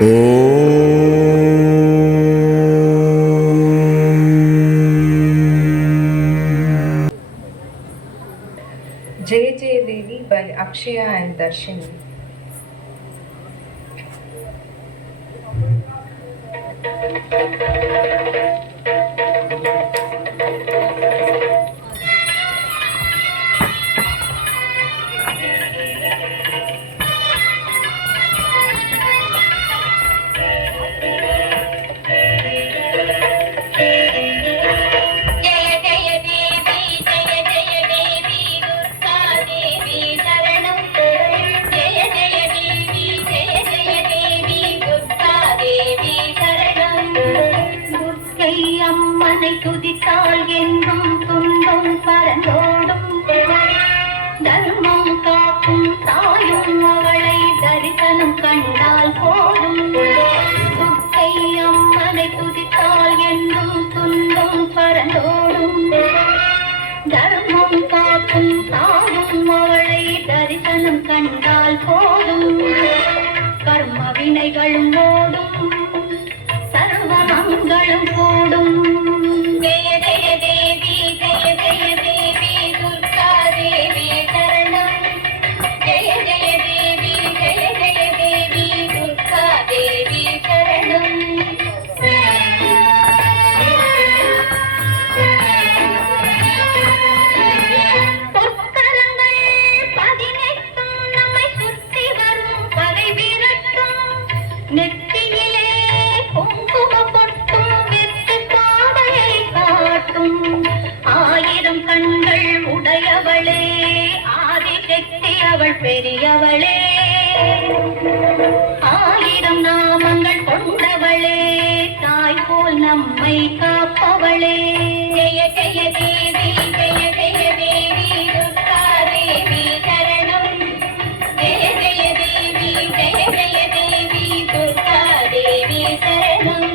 Jai Jai Devi by Akshaya and Darshini. துதித்தால் என்றும் துன்பம் பரந்தோடும் தர்மம் காக்கும் தாயும் அவளை தரிசனம் கண்டால் போதும். துர்க்கை அம்மனை துதித்தால் என்றும் துன்பம் பரந்தோடும் தர்மம் காக்கும் தாயும் அவளை தரிசனம் கண்டால் போதும். கர்ம வினைகளும் ஓடும் சர்வ மங்களும் கூடும். நெற்றியிலே குங்கும பொட்டும் வெற்றி பாதையை காட்டும். ஆயிரம் கண்கள் உடையவளே ஆதிசக்தி அவள் பெரியவளே. ஆயிரம் நாமங்கள் கொண்டவளே தாய் போல் நம்மை காப்பவளே. ஜெய ஜெய தேவி ஜெய ஜெய தேவி துர்கா தேவி சரணம். ஜெய ஜெய தேவி ஜெய ஜெய தேவி துர்கா தேவி சரணம்.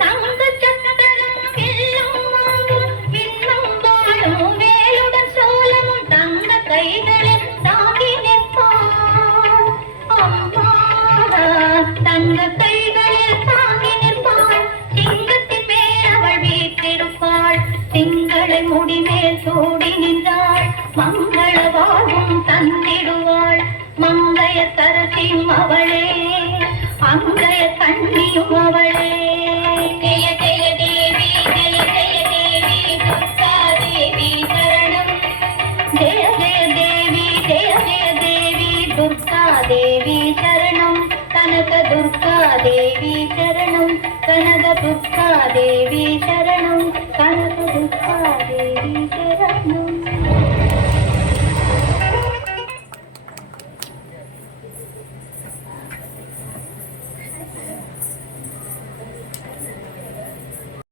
தங்க சக்கரம் எல்லாம் வாங்கும் இன்னும் வாழும் வேலுடன் சோளமும் தங்க கைகளில் தாங்கி நிற்பாள் அம்மா. தங்க கைகளில் தாங்கி நிற்பாள் சிங்கத்தின் மேல் அவள் வீற்றிருப்பாள். திங்களை முடிமேல் சூடி நின்றாள் மங்கள வாழ்வும் தந்திடுவாள். மங்கைய கரசியும் அவளே அங்கைய கண்ணியும் அவளே. ஜெய ஜெய தேவி ஜெய ஜெய தேவி துர்கா தேவி சரணம். ஜெய ஜெய தேவி ஜெய ஜெய தேவி துர்கா தேவி சரணம். கனக துர்கா தேவி சரணம். கனக துர்கா தேவி